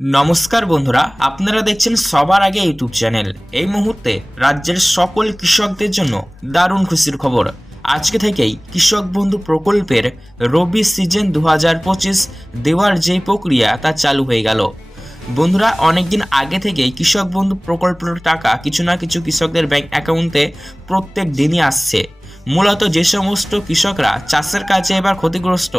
নমস্কার বন্ধুরা, আপনারা দেখছেন সবার আগে ইউটিউব চ্যানেল। এই মুহূর্তে রাজ্যের সকল কৃষকদের জন্য দারুণ খুশির খবর। আজকে থেকেই কৃষক বন্ধু প্রকল্পের রবি সিজন 2025 দেওয়ার যে প্রক্রিয়া তা চালু হয়ে গেল। বন্ধুরা, অনেকদিন আগে থেকেই কৃষক বন্ধু প্রকল্পের টাকা কিছু না কিছু কৃষকদের ব্যাংক অ্যাকাউন্টে প্রত্যেক দিনই আসছে। মূলত যে সমস্ত কৃষকরা চাষের কাজে এবার ক্ষতিগ্রস্ত,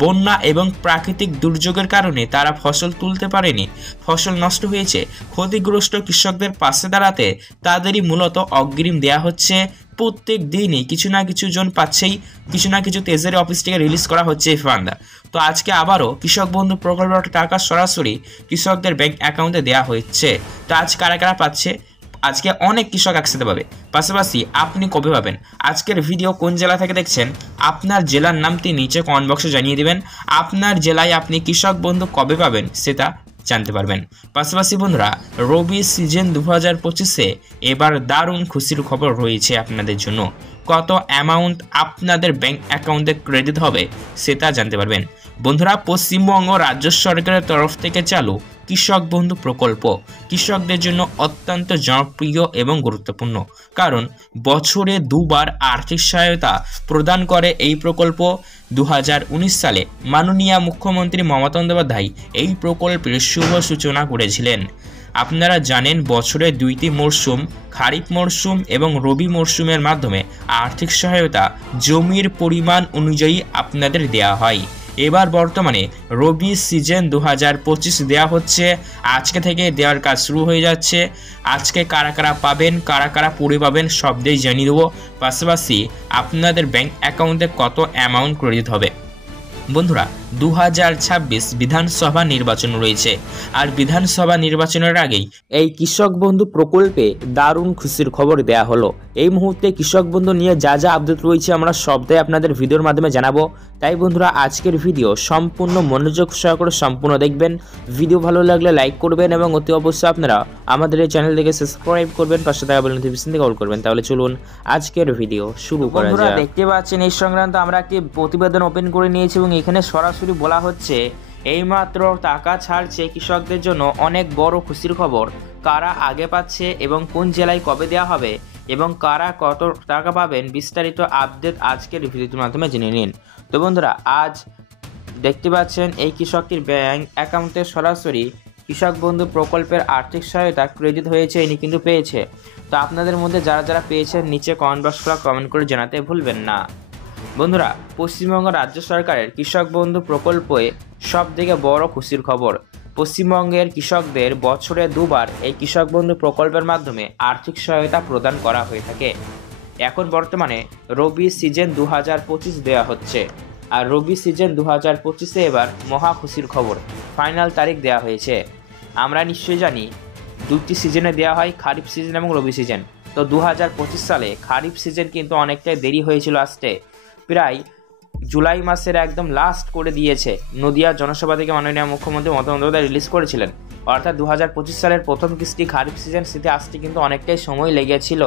বন্যা এবং প্রাকৃতিক দুর্যোগের কারণে তারা ফসল তুলতে পারেনি, ফসল নষ্ট হয়েছে, ক্ষতিগ্রস্ত কৃষকদের পাশে দাঁড়াতে তাদেরই মূলত অগ্রিম দেয়া হচ্ছে। প্রত্যেক দিনই কিছু না কিছু জন পাচ্ছেই, কিছু না কিছু ট্রেজারি অফিস থেকে রিলিজ করা হচ্ছে এই ফান্ড। তো আজকে আবারও কৃষক বন্ধু প্রকল্পের টাকা সরাসরি কৃষকদের ব্যাংক অ্যাকাউন্টে দেওয়া হচ্ছে। তো আজ কারা কারা পাচ্ছে? আজকে অনেক কৃষক একসাথে পাবে। পাশাপাশি আপনি কবে পাবেন? আজকের ভিডিও কোন জেলা থেকে দেখছেন আপনার জেলার নামটি নিচে কমেন্ট বক্সে জানিয়ে দিবেন। আপনার জেলায় আপনি কৃষক বন্ধু কবে পাবেন সেটা জানতে পারবেন। পাশাপাশি বন্ধুরা, রবি সিজন 2025-এ এবার দারুণ খুশির খবর রয়েছে আপনাদের জন্য। কত অ্যামাউন্ট আপনাদের ব্যাংক অ্যাকাউন্টে ক্রেডিট হবে সেটা জানতে পারবেন। বন্ধুরা, পশ্চিমবঙ্গ রাজ্য সরকারের তরফ থেকে চালু কৃষক বন্ধু প্রকল্প কৃষকদের জন্য অত্যন্ত জনপ্রিয় এবং গুরুত্বপূর্ণ, কারণ বছরে দুবার আর্থিক সহায়তা প্রদান করে এই প্রকল্প। 2019 সালে মাননীয় মুখ্যমন্ত্রী মমতা বন্দ্যোপাধ্যায় এই প্রকল্পের শুভ সূচনা করেছিলেন। আপনারা জানেন, বছরে দুইটি মরশুম, খারিফ মরশুম এবং রবি মরশুমের মাধ্যমে আর্থিক সহায়তা জমির পরিমাণ অনুযায়ী আপনাদের দেওয়া হয়। এবার বর্তমানে রবি সিজন 2025 দেওয়া হচ্ছে। আজকে থেকে দেওয়ার কাজ শুরু হয়ে যাচ্ছে। আজকে কারা কারা পাবেন, কারা কারা পড়ে পাবেন সবটাই জানিয়ে দেবো। পাশাপাশি আপনাদের ব্যাংক অ্যাকাউন্টে কত অ্যামাউন্ট ক্রেডিট হবে। বন্ধুরা, 2026 বিধানসভা নির্বাচন রয়েছে, আর বিধানসভা নির্বাচনের আগেই এই কৃষক বন্ধু প্রকল্পে দারুণ খুশির খবর দেয়া হলো। এই মুহূর্তে কৃষক বন্ধু নিয়ে যা যা আপডেট রয়েছে আমরা সবটাই আপনাদের ভিডিওর মাধ্যমে জানাবো। তাই বন্ধুরা, আজকের ভিডিও সম্পূর্ণ মনোযোগ সহকারে সম্পূর্ণ দেখবেন। ভিডিও ভালো লাগলে লাইক করবেন এবং অতি অবশ্যই আপনারা আমাদের এই চ্যানেলটিকে সাবস্ক্রাইব করবেন, পাশে থাকা বেল নোটিফিকেশন থেকে অল করবেন। তাহলে চলুন আজকের ভিডিও শুরু করা যাক। দেখতে পাচ্ছেন এই সংক্রান্ত আমরা একটি প্রতিবেদন ওপেন করে নিয়েছি এবং এখানে সরাসরি বলা হচ্ছে এইমাত্র টাকা ছাড়ছে কৃষকদের জন্য অনেক বড় খুশির খবর। কারা আগে পাচ্ছে এবং কোন জেলায় কবে দেওয়া হবে এবং কারা কত টাকা পাবেন বিস্তারিত আপডেট আজকের ভিডিওর মাধ্যমে জেনে নিন। তো বন্ধুরা, আজ দেখতে পাচ্ছেন এই কৃষকটির ব্যাংক অ্যাকাউন্টে সরাসরি কৃষক বন্ধু প্রকল্পের আর্থিক সহায়তা ক্রেডিট হয়েছে, ইনি কিন্তু পেয়েছে। তো আপনাদের মধ্যে যারা যারা পেয়েছেন নিচে কমেন্ট বক্সে কমেন্ট করে জানাতে ভুলবেন না। বন্ধুরা, পশ্চিমবঙ্গ রাজ্য সরকারের কৃষক বন্ধু প্রকল্পে সব থেকে বড় খুশির খবর। পশ্চিমবঙ্গের কৃষকদের বছরে দুবার এই কৃষক বন্ধু প্রকল্পের মাধ্যমে আর্থিক সহায়তা প্রদান করা হয়ে থাকে। এখন বর্তমানে রবি সিজন 2025 দেওয়া হচ্ছে, আর রবি সিজন 2025-এ এবার মহা খুশির খবর, ফাইনাল তারিখ দেওয়া হয়েছে। আমরা নিশ্চয়ই জানি দুটি সিজনে দেওয়া হয়, খারিফ সিজন এবং রবি সিজন। তো 2025 সালে খারিফ সিজন কিন্তু অনেকটাই দেরি হয়েছিল আসতে, প্রায় জুলাই মাসের একদম লাস্ট করে দিয়েছে। নদিয়া জনসভা থেকে মাননীয় মুখ্যমন্ত্রী মমতা বন্দ্যোপাধ্যায় রিলিজ করেছিলেন, অর্থাৎ 2025 সালের প্রথম কিস্তি খারিফ সিজন সেটি আসতে কিন্তু অনেকটাই সময় লেগেছিল।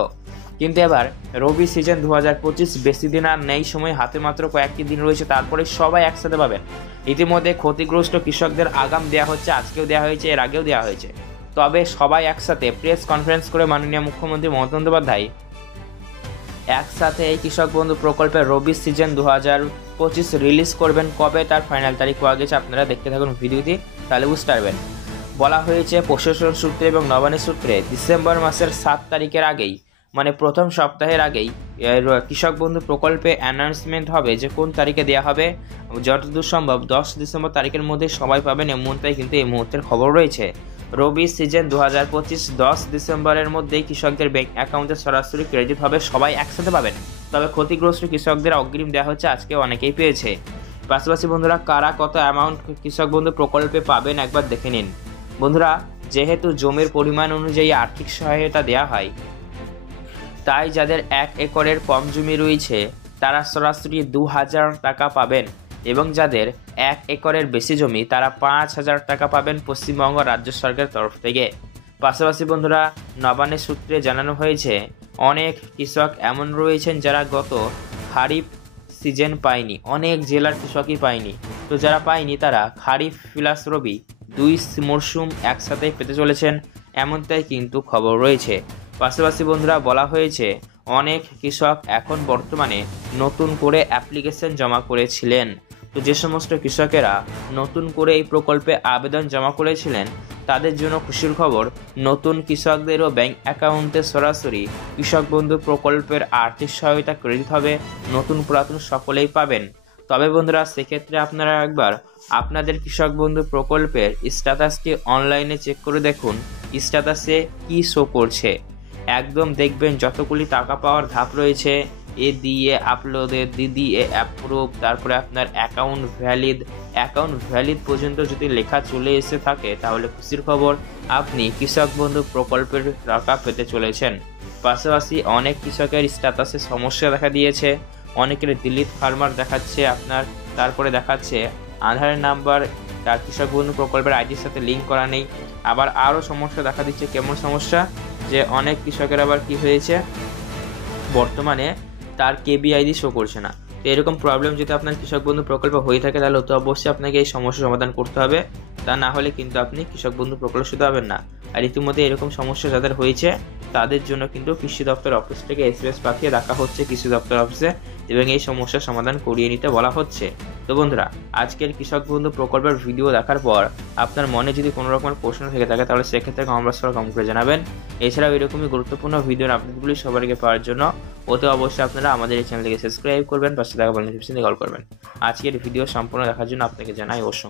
কিন্তু এবার রবি সিজন 2025 বেশি দিন আর নেই সময়, হাতে মাত্র কয়েকটি দিন রয়েছে, তারপরে সবাই একসাথে পাবেন। ইতিমধ্যে ক্ষতিগ্রস্ত কৃষকদের আগাম দেওয়া হচ্ছে, আজকেও দেওয়া হয়েছে, এর আগেও দেওয়া হয়েছে। তবে সবাই একসাথে প্রেস কনফারেন্স করে মাননীয় মুখ্যমন্ত্রী মমতা বন্দ্যোপাধ্যায় একসাথে এই কৃষক বন্ধু প্রকল্পের রবি সিজন 2025 রিলিজ করবেন। কবে তার ফাইনাল তারিখ পাওয়া গেছে আপনারা দেখতে থাকুন ভিডিওটি, তাহলে বুঝতে পারবেন। বলা হয়েছে প্রশাসন সূত্রে এবং নবান্ন সূত্রে ডিসেম্বর মাসের 7 তারিখের আগেই, মানে প্রথম সপ্তাহের আগেই কৃষক বন্ধু প্রকল্পে অ্যানাউন্সমেন্ট হবে যে কোন তারিখে দেওয়া হবে। যতদূর সম্ভব 10 ডিসেম্বর তারিখের মধ্যে সবাই পাবেন এমনটাই কিন্তু এই মুহূর্তের খবর রয়েছে। রবি সিজন 2025 10 ডিসেম্বরের মধ্যেই কৃষকদের ব্যাংক অ্যাকাউন্টে সরাসরি ক্রেডিট হবে, সবাই একসাথে পাবেন। তবে ক্ষতিগ্রস্ত কৃষকদের অগ্রিম দেওয়া হচ্ছে, আজকে অনেকেই পেয়েছে। পাশাপাশি বন্ধুরা, কারা কত অ্যামাউন্ট কৃষক বন্ধু প্রকল্পে পাবেন একবার দেখে নিন। বন্ধুরা, যেহেতু জমির পরিমাণ অনুযায়ী আর্থিক সহায়তা দেওয়া হয়, তাই যাদের 1 একরের কম জমি রয়েছে তারা সরাসরি 2000 টাকা পাবেন, এবং যাদের 1 একরের বেশি জমি তারা 5000 টাকা পাবেন পশ্চিমবঙ্গ রাজ্য সরকারের তরফ থেকে। পাশাপাশি বন্ধুরা, নবান্নের সূত্রে জানানো হয়েছে অনেক কৃষক এমন রয়েছেন যারা গত খারিফ সিজন পায়নি, অনেক জেলার কৃষকই পায়নি। তো যারা পায়নি তারা খারিফ প্লাস রবি দুই মরশুম একসাথে পেতে চলেছেন, এমনটাই কিন্তু খবর রয়েছে। পাশাপাশি বন্ধুরা বলা হয়েছে অনেক কৃষক এখন বর্তমানে নতুন করে অ্যাপ্লিকেশন জমা করেছিলেন। তো যে সমস্ত কৃষকেরা নতুন করে এই প্রকল্পে আবেদন জমা করেছিলেন তাদের জন্য খুশির খবর, নতুন কৃষকদেরও ব্যাংক অ্যাকাউন্টে সরাসরি কৃষক বন্ধু প্রকল্পের আর্থিক সহায়তা ক্রেডিট হবে। নতুন পুরাতন সকলেই পাবেন। তবে বন্ধুরা সেক্ষেত্রে আপনারা একবার আপনাদের কৃষক বন্ধু প্রকল্পের স্ট্যাটাসটি অনলাইনে চেক করে দেখুন, স্ট্যাটাসে কি শো করছে। একদম দেখবেন যতগুলি টাকা পাওয়ার ধাপ রয়েছে, এ দিয়ে আপলোডেড, দিদি এ অ্যাপ্রুভ, তারপরে আপনার অ্যাকাউন্ট ভ্যালিড পর্যন্ত যদি লেখা চলে এসে থাকে তাহলে খুশির খবর, আপনি কৃষক বন্ধু প্রকল্পের টাকা পেতে চলেছেন। পাশাপাশি অনেক কৃষকের স্ট্যাটাসে সমস্যা দেখা দিয়েছে, অনেকের ডিলিট ফার্মার দেখাচ্ছে আপনার, তারপরে দেখাচ্ছে আধারের নাম্বার তার কৃষক বন্ধু প্রকল্পের আইডির সাথে লিঙ্ক করা নেই। আবার আরও সমস্যা দেখা দিচ্ছে। কেমন সমস্যা? যে অনেক কৃষকের আবার কি হয়েছে, বর্তমানে তার কেবিআইডি শো করছে না। তো এরকম প্রবলেম যদি আপনার কৃষক বন্ধু প্রকল্প হয়ে থাকে তাহলে তো অবশ্যই আপনাকে এই সমস্যার সমাধান করতে হবে, তা না হলে কিন্তু আপনি কৃষক বন্ধু প্রকল্প শুধু পাবেন না। আর ইতিমধ্যে এরকম সমস্যা যাদের হয়েছে তাদের জন্য কিন্তু কৃষি দপ্তর অফিস থেকে এসএমএস পাঠিয়ে রাখা হচ্ছে কৃষি দপ্তর অফিসে, এবং এই সমস্যার সমাধান করিয়ে নিতে বলা হচ্ছে। তো বন্ধুরা আজকের কৃষক বন্ধু প্রকল্পের ভিডিও দেখার পর আপনার মনে যদি কোনো রকমের প্রশ্ন থেকে থাকে তাহলে সেক্ষেত্রে কমেন্ট বক্সে কমেন্ট করে জানাবেন। এছাড়াও এরকমই গুরুত্বপূর্ণ ভিডিওর আপডেটগুলি সবার আগে পাওয়ার জন্য অবশ্যই আপনারা আমাদের এই চ্যানেলটিকে সাবস্ক্রাইব করবেন, পাশে থাকা বেল নোটিফিকেশন কল করবেন। আজকের ভিডিও সম্পূর্ণ দেখার জন্য আপনাকে জানাই অসংখ্য